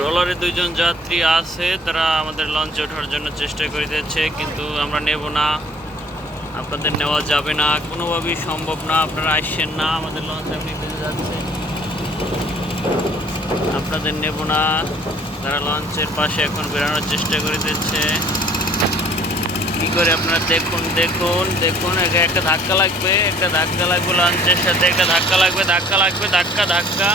ট্রলারে দুইজন যাত্রী আছে, তারা আমাদের লঞ্চে ওঠার জন্য চেষ্টা করিতেছে, কিন্তু আমরা নেব না। আপনাদের নেওয়া যাবে না, কোনোভাবেই সম্ভব না, আপনারা আসছেন না, আমাদের লঞ্চ আপনি যাচ্ছে। আপনাদের নেব না, তারা লঞ্চের পাশে এখন বেরানোর চেষ্টা করিতেছে। কি করে আপনারা দেখুন দেখুন দেখুন, একে একটা ধাক্কা লাগবে, একটা ধাক্কা লাগবে লঞ্চের সাথে, একটা ধাক্কা লাগবে ধাক্কা লাগবে, ধাক্কা ধাক্কা।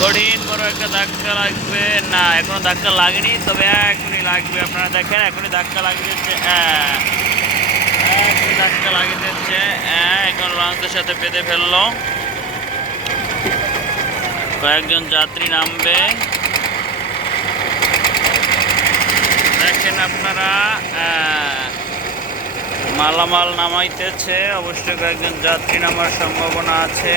কঠিন বড় একটা ধাক্কা লাগবে। না, এখনও ধাক্কা লাগেনি, তবে এখনই লাগবে। আপনারা দেখেন, এখনই ধাক্কা লাগিয়ে হ্যাঁ ধাক্কা লাগিয়ে দিচ্ছে হ্যাঁ এখন লঞ্চের সাথে পেতে ফেলল। কয়েকজন যাত্রী নামবে। দেখেন আপনারা মালামাল নামাইতেছে অবশ্যই কয়েকজন যাত্রী নামার সম্ভাবনা আছে।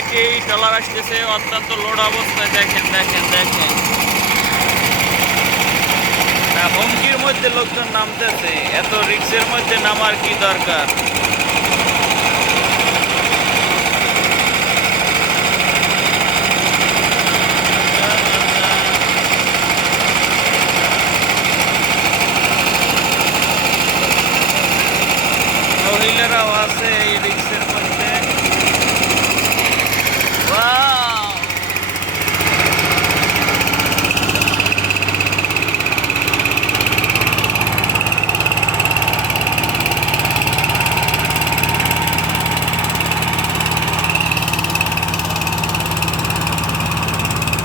একটি ট্রলার আসতেছে, অত্যন্ত লোড অবস্থায়। দেখেন দেখেন দেখেন। হুমকির মধ্যে লোকজন নামতেছে। এত রিক্সের মধ্যে নামার কি দরকার? মহিলারাও আছে এই রিক্সে